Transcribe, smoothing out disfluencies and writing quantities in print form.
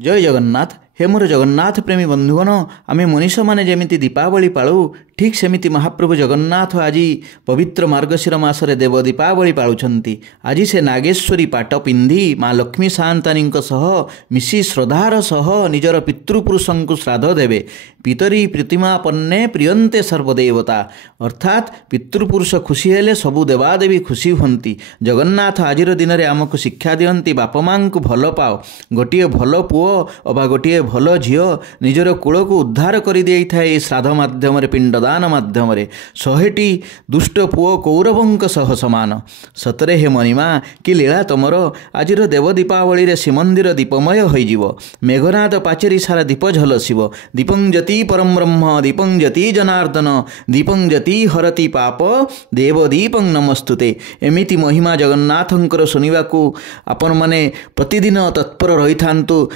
जय जगन्नाथ। हे मोर जगन्नाथ प्रेमी बंधुगण, आमे मनीष मैंने जमी दीपावली पालू ठीक सेमिति महाप्रभु जगन्नाथ आज पवित्र मार्गशीर मासरे देव दीपावली पालुछंती। आज से नागेश्वरी पाट पिंधि माँ लक्ष्मी सान्तानी सह मिसी श्रद्धार सह निजर पितृपुरुषों को श्राद्ध देवे। पितरी प्रतिमा पन्ने प्रियंते सर्वदेवता, अर्थात पितृपुरुष खुशी हेले सबु देवादेवी खुशी हुंती। जगन्नाथ आज दिन में आमको शिक्षा दियंती, बापा माँ को भल पाओ, गोटे भल पुओ अबा गोटे भल झील निजर कूल को उद्धार कर दी थाए। श्राद्ध माध्यम पिंडदान माध्यम 100टी दुष्ट पुओ कौरवों सह समान। सतरे हे मणिमा कि लीला तुमर। आज देव दीपावली रे श्रीमंदिर दीपमय हो मेघनाद पाचेरी सारा दीप झलसिब। दीपं ज्योति परम ब्रह्म, दीपं ज्योति जनार्दन, दीपं ज्योति हरति पाप, देव दीपं नमस्तुते। एमिति महिमा जगन्नाथंकर सुनिबाकू आपण माने प्रतिदिन तत्पर रही थांतु।